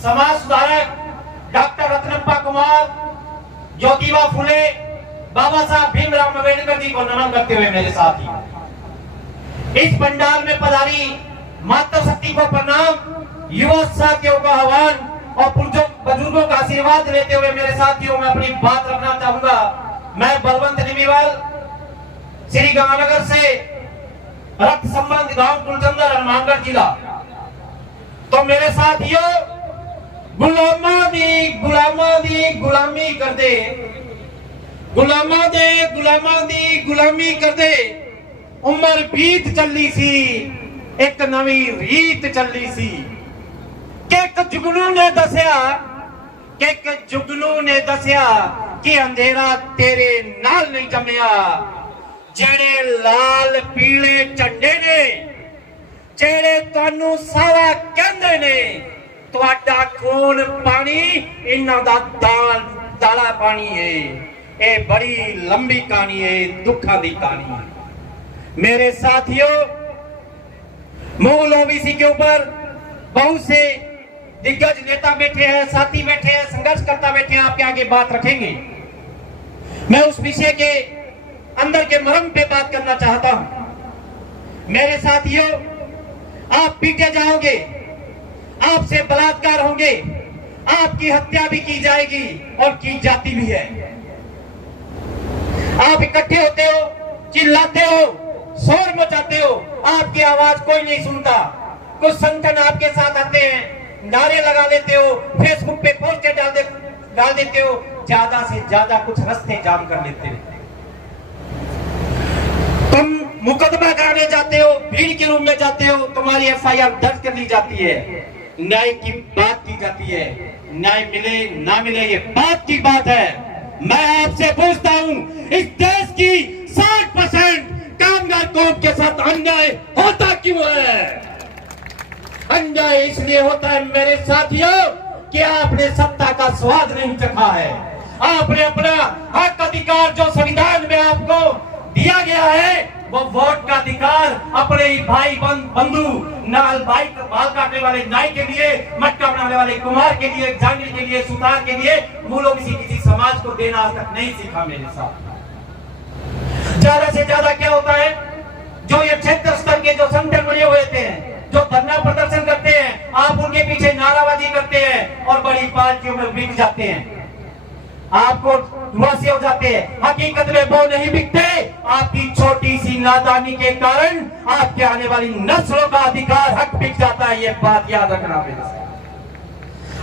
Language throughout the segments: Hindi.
समाज सुधारक डॉक्टर रत्नप्पा कुमार, ज्योतिबा फुले, बाबा साहब भीमराव अम्बेडकर जी को नमन करते हुए मेरे साथ ही इस पंडाल में पधारी मातृशक्ति को प्रणाम, युवा साथियों का आह्वान और बुजुर्गों का आशीर्वाद लेते हुए मेरे साथियों में अपनी बात रखना चाहूंगा। मैं बलवंत निमीवाल श्री गंगानगर से रक्त संबंध गांव कुलचंदर हनुमानगढ़ जिला। तो मेरे साथियों, गुलामी कर दे, गुलामी कर दे, उम्र बीत चली सी, एक नवी रीत चली सी। के जुगनू ने दसिया कि अंधेरा तेरे नाल नहीं जमया। जेड़े लाल पीले झंडे ने, जेड़े तानू सावा कहंदे ने, तुहाडा खून पानी इन्हां दा दाला पानी है। ये बड़ी लंबी कहानी है, दुखा दी कहानी है। मेरे साथियों, मूल ओबीसी के ऊपर बहुत से दिग्गज नेता बैठे हैं, साथी बैठे हैं, संघर्षकर्ता बैठे हैं, आपके आगे बात रखेंगे। मैं उस विषय के अंदर के मर्म पे बात करना चाहता हूं। मेरे साथियों, आप पीटे जाओगे, आपसे बलात्कार होंगे, आपकी हत्या भी की जाएगी और की जाती भी है। आप इकट्ठे होते हो, चिल्लाते हो, शोर मचाते हो, आपकी आवाज कोई नहीं सुनता। कुछ संगठन आपके साथ आते हैं, नारे लगा देते हो, फेसबुक पे पोस्टर डाल देते हो, ज्यादा से ज्यादा कुछ रास्ते जाम कर लेते हो। तुम मुकदमा कराने जाते हो, भीड़ के रूम में जाते हो, तुम्हारी एफआईआर दर्ज कर ली जाती है, न्याय की बात की जाती है। न्याय मिले ना मिले ये बात की बात है। मैं आपसे पूछता हूं, इस देश की 60% कामगार कौम के साथ अन्याय होता क्यों है? अन्याय इसलिए होता है मेरे साथियों कि आपने सत्ता का स्वाद नहीं चखा है। आपने अपना हक अधिकार जो संविधान में आपको दिया गया है, वो वोट का अधिकार अपने ही भाई बंधु, नाल भाई बाल काटने वाले नाई के लिए, मटका बनाने वाले कुम्हार के लिए, जांगली के लिए, सुतार के लिए, मूलों किसी समाज को देना आज तक नहीं सीखा मेरे साथ। ज्यादा से ज्यादा क्या होता है, जो ये क्षेत्र स्तर के जो संगठन बने हुए थे, जो धरना प्रदर्शन करते हैं, आप उनके पीछे नाराबाजी करते हैं और बड़ी पार्टियों में बिक जाते हैं, आपको दुआसे हो जाते हैं। हकीकत में वो नहीं बिकते, आपकी छोटी सी नादानी के कारण आपके आने वाली नस्लों का अधिकार हक बिक जाता है। ये बात याद रखना मेरे।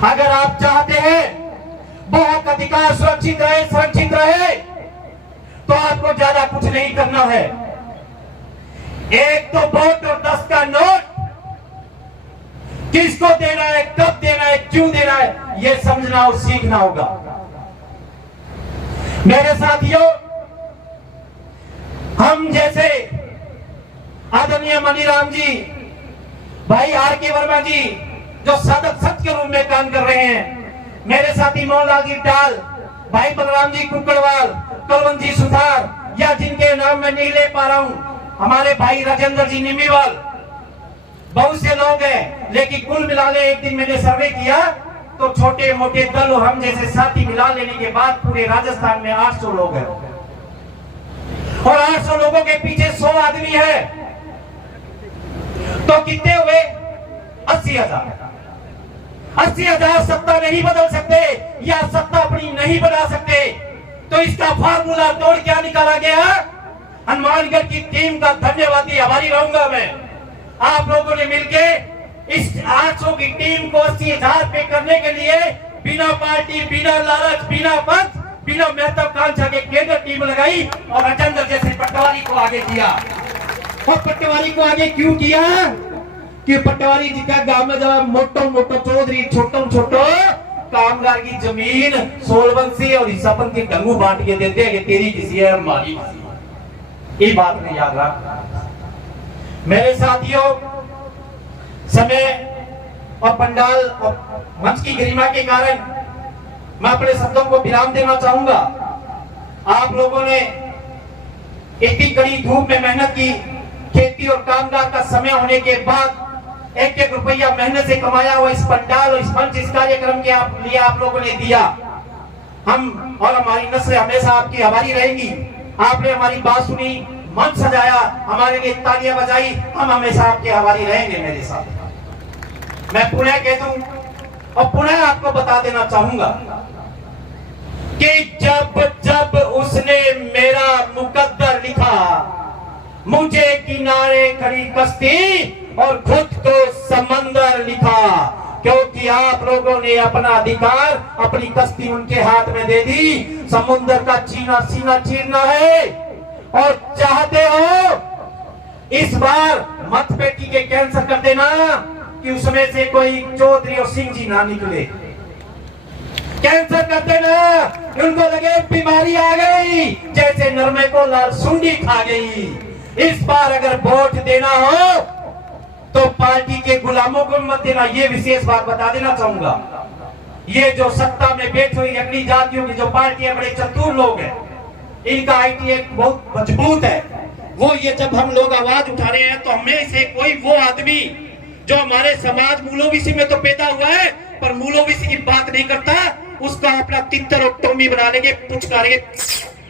अगर आप चाहते हैं वो हक अधिकार सुरक्षित रहे तो आपको ज्यादा कुछ नहीं करना है। एक तो वोट और 10 का नोट किसको देना है, कब देना है, क्यों देना है, यह समझना और सीखना होगा। मेरे साथियों, हम जैसे आदरणीय मनीराम जी, भाई आर.के. वर्मा जी, जो साधक सत्य के रूप में काम कर रहे हैं, मेरे साथी मोहनलाल जी टाल, भाई बलराम जी कुकड़वाल, कुलवंत जी सुथार, या जिनके नाम मैं नहीं ले पा रहा हूं, हमारे भाई राजेंद्र जी निमीवाल, बहुत से लोग हैं, लेकिन कुल मिला ले एक दिन मैंने सर्वे किया तो छोटे मोटे दल और हम जैसे साथी मिला लेने के बाद पूरे राजस्थान में 800 लोग हैं और 800 लोगों के पीछे 100 आदमी है, तो कितने हुए? 80,000। 80,000 सत्ता नहीं बदल सकते या सत्ता अपनी नहीं बना सकते, तो इसका फार्मूला तोड़ क्या निकाला गया? हनुमानगढ़ की टीम का धन्यवादी आभारी रहूंगा मैं। आप लोगों ने मिलके इस 800 की टीम को 80,000 पे करने के लिए बिना पार्टी, बिना लालच, बिना पद, बिना महत्वाकांक्षा के केंद्र टीम लगाई और राजेंद्र जैसे पटवारी को आगे किया। और पटवारी को आगे क्यों किया? कि पटवारी जी का गांव में जब मोटो मोटो चौधरी छोटो छोटो कामगार की जमीन सोलवंशी और हिस्सापंथी डंगू बांट के देते हैं कि तेरी किसी है हमारी किसी। ये बात नहीं याद रखना मेरे साथियों। समय और पंडाल और मंच की गरिमा के कारण मैं अपने शब्दों को विराम देना चाहूंगा। आप लोगों ने इतनी कड़ी धूप में मेहनत की, खेती और कामकाज का समय होने के बाद एक एक रुपया मेहनत से कमाया हुआ इस पंडाल और इस मंच, इस कार्यक्रम के लिए आप लोगों ने दिया। हम और हमारी नस्ल हमेशा आपकी आभारी रहेंगी। आपने हमारी बात सुनी, मंच सजाया, हमारे लिए तालियां बजाई, हम हमेशा आपके आभारी रहेंगे। मेरे साथ मैं पुनः कह दूं और पुनः आपको बता देना चाहूंगा कि जब जब उसने मेरा मुकद्दर लिखा, मुझे किनारे खड़ी कश्ती और खुद को समंदर लिखा, क्योंकि आप लोगों ने अपना अधिकार, अपनी कश्ती उनके हाथ में दे दी। समुद्र का सीना चीरना है और चाहते हो इस बार मतपेटी के कैंसर कर देना कि उसमें से कोई चौधरी और सिंह जी ना निकले। कैंसर कर देना, उनको लगे बीमारी आ गई, जैसे नरमे को लाल सुंडी खा गई। इस बार अगर वोट देना हो तो पार्टी के गुलामों को मत देना। ये विशेष बात बता देना चाहूंगा। ये जो सत्ता में बैठी हुई अगली जातियों की जो पार्टियां, बड़े चतुर लोग हैं, इनका आईटी एक बहुत मजबूत है। वो ये जब हम लोग आवाज उठा रहे हैं तो हमें से कोई वो आदमी जो हमारे समाज मूलोविसी में तो पैदा हुआ है पर मूलोविसी की बात नहीं करता, उसका अपना तितर और टोमी बना लेंगे, पुचकारेंगे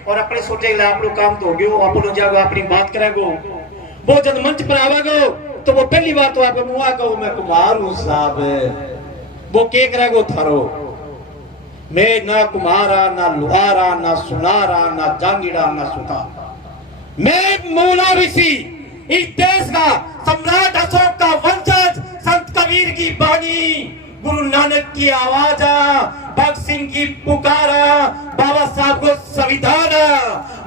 और अपने सोचेंगे आप लोग काम तो हो गयो, आप लोग जाओ अपनी बात करेगो। वो जब मंच पर आवेगो तो वो पहली बार तो आपको मुआ कहो मैं कुमार हूं साहब, वो के करेगो थारो। मैं ना कुम्हारा, ना लुहारा, ना सुनारा, ना जांगीड़ा, ना सुता, मैं मूलोविसी, इस देश का सम्राट अशोक का वंशज, संत कबीर की बानी, गुरु नानक की आवाजा, भगत सिंह की पुकारा, बाबा साहब को संविधान,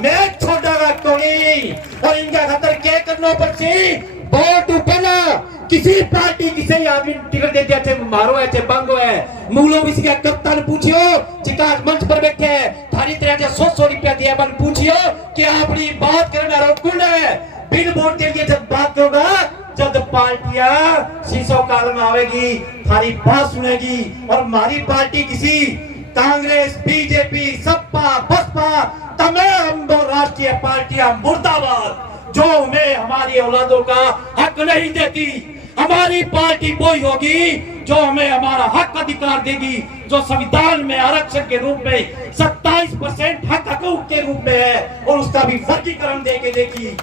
मैं छोटा तो नहीं। और इनका खतर क्या करना पड़े वोट ऊपना किसी पार्टी किसी आदमी टिकट देते अच्छे मारो है बंगो है। मूलोविसी का कप्तान पूछियो जिका मंच पर बैठे है, थारी तरह 100 रुपया दिया बन पूछियो कि अपनी बात करना रोकुंड है। बिन वोट के लिए जब बात होगा, जब पार्टियां शीशो काल में आवेगी, थारी बात सुनेगी। और हमारी पार्टी किसी कांग्रेस, बीजेपी, सपा, बसपा, तमाम राष्ट्रीय पार्टियां मुर्दाबाद, जो हमें हमारी औलादों का हक नहीं देती। हमारी पार्टी वही होगी जो हमें हमारा हक अधिकार देगी, जो संविधान में आरक्षण के रूप में 27% हकूक के रूप में है और उसका भी वर्गीकरण देके देगी।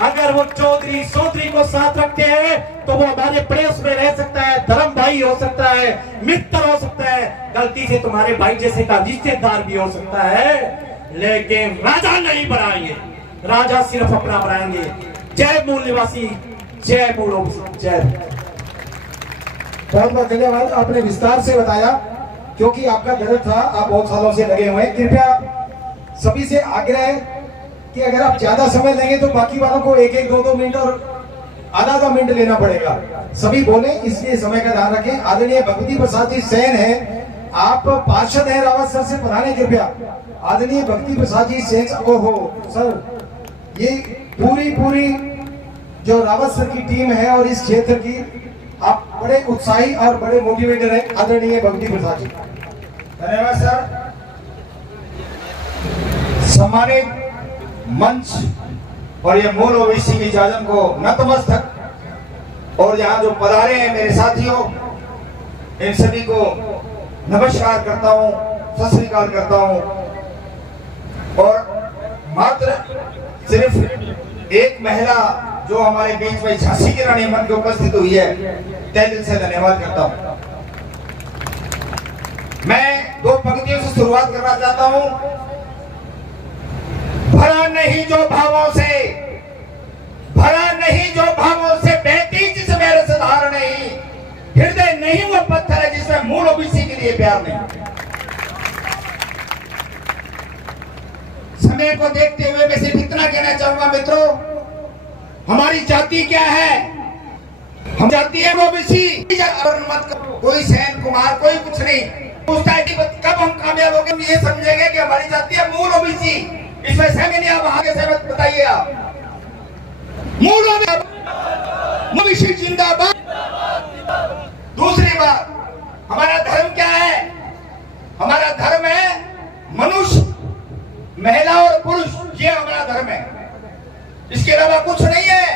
अगर वो चौधरी सोधरी को साथ रखते हैं तो वो हमारे प्रेस में रह सकता है, धर्म भाई हो सकता है, मित्र हो सकता है, गलती से तुम्हारे भाई जैसे का रिश्तेदार भी हो सकता है, लेकिन राजा नहीं बनाएंगे। राजा सिर्फ अपना बनाएंगे। जय मूल निवासी, जय मूल, जय। बहुत बहुत धन्यवाद, आपने विस्तार से बताया क्योंकि आपका दर्द था, आप बहुत सालों से लगे हुए हैं। कृपया सभी से आग्रह है कि अगर आप ज्यादा समय लेंगे तो बाकी वालों को 1-1, 2-2 मिनट और आधा मिनट लेना पड़ेगा। सभी बोले, इसलिए समय का ध्यान रखें। आदरणीय भक्ति प्रसाद जी सेन है, आप पार्षद हैं, रावत सर से पढ़ाने कृपया। आदरणीय भक्ति प्रसाद जी सेन, ओहो सर, ये पूरी जो रावत सर की टीम है और इस क्षेत्र की, आप बड़े उत्साही और बड़े मोटिवेटर हैं। आदरणीय भक्ति प्रसाद जी। धन्यवाद सर। सम्मानित मंच और ये मूल ओबीसी की जाजन को नतमस्तक और यहाँ जो पधारे हैं मेरे साथियों, इन सभी को नमस्कार करता हूँ, सत श्री अकाल करता हूँ। और मात्र सिर्फ एक महिला जो हमारे बीच में झांसी की रानी बन के उपस्थित हुई है, तहे दिल से धन्यवाद करता हूँ। मैं 2 पंक्तियों से शुरुआत करना चाहता हूँ। भरा नहीं जो भावों से, भरा नहीं जो भावों से, बहती जिस मेरे से धार नहीं, हृदय नहीं वो पत्थर है जिसमें मूल ओबीसी के लिए प्यार नहीं। समय को देखते हुए मैं सिर्फ इतना कहना चाहूंगा मित्रों, हमारी जाति क्या है? हम जाति है ओबीसी। मत कोई सेन कुमार, कोई कुछ नहीं पूछता है कि कब हम कामयाब होंगे। हम ये समझेंगे कि हमारी जाति है मूल ओबीसी। इसमें सहमत नहीं, आप आगे सहमत बताइए। आप मूल ओबीसी जिंदाबाद। दूसरी बात, हमारा धर्म क्या है? हमारा धर्म है मनुष्य, महिला और पुरुष, ये हमारा धर्म है, इसके अलावा कुछ नहीं है।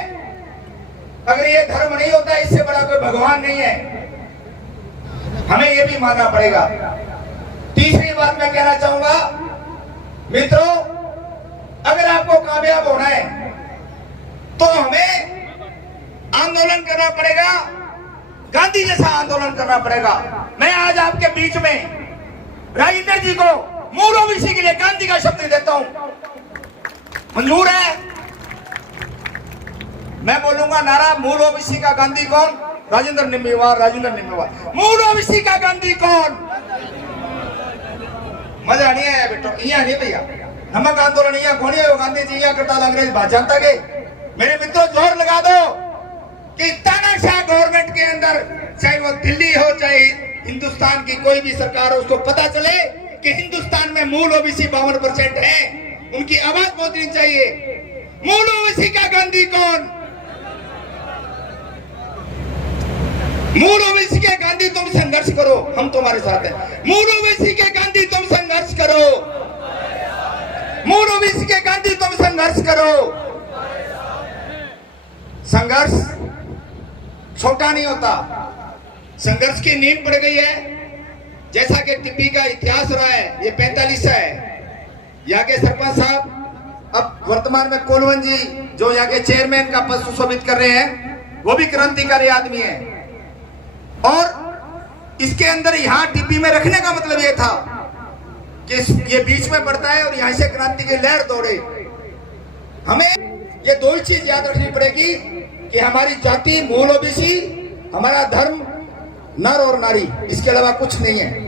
अगर ये धर्म नहीं होता, इससे बड़ा कोई भगवान नहीं है, हमें ये भी मानना पड़ेगा। तीसरी बात मैं कहना चाहूंगा मित्रों, अगर आपको कामयाब होना है तो हमें आंदोलन करना पड़ेगा, गांधी जैसा आंदोलन करना पड़ेगा। मैं आज आपके बीच में राजेंद्र जी को मूल ओबीसी के लिए गांधी का शब्द देता हूं, मंजूर है? मैं बोलूंगा नारा, मूल ओबीसी का गांधी कौन? राजेंद्र निम्बेवार, राजेंद्र निम्बेवार। मूल ओबीसी का गांधी कौन? मजा नहीं आया बेटो, यहाँ नहीं भैया, नमक आंदोलन यहाँ घोड़ी हो, गांधी जी यहाँ करता अंग्रेज बात जानता के। मेरे मित्रों जोर लगा दो कि तानाशाह गवर्नमेंट के अंदर, चाहे वो दिल्ली हो चाहे हिंदुस्तान की कोई भी सरकार हो, उसको पता चले कि हिंदुस्तान में मूल ओबीसी 52% है, उनकी आवाज पहुंचनी चाहिए। मूल ओबीसी का गांधी कौन? मूल ओबीसी के गांधी तुम संघर्ष करो, हम तुम्हारे साथ हैं। मूल ओबीसी के गांधी तुम संघर्ष करो, मूल ओबीसी के गांधी तुम संघर्ष करो। संघर्ष छोटा नहीं होता, संघर्ष की नींव पड़ गई है। जैसा कि टिप्पी का इतिहास रहा है, ये 45 है। यहाँ के सरपंच साहब अब वर्तमान में कोलवन जी जो यहाँ के चेयरमैन का पद सुशोभित कर रहे हैं, वो भी क्रांतिकारी आदमी है। और इसके अंदर यहाँ टिप्पी में रखने का मतलब ये था कि ये बीच में पड़ता है और यहाँ से क्रांति की लहर दौड़े। हमें ये दो ही चीज याद रखनी पड़ेगी कि हमारी जाति मूल ओबीसी, हमारा धर्म नर और नारी, इसके अलावा कुछ नहीं है।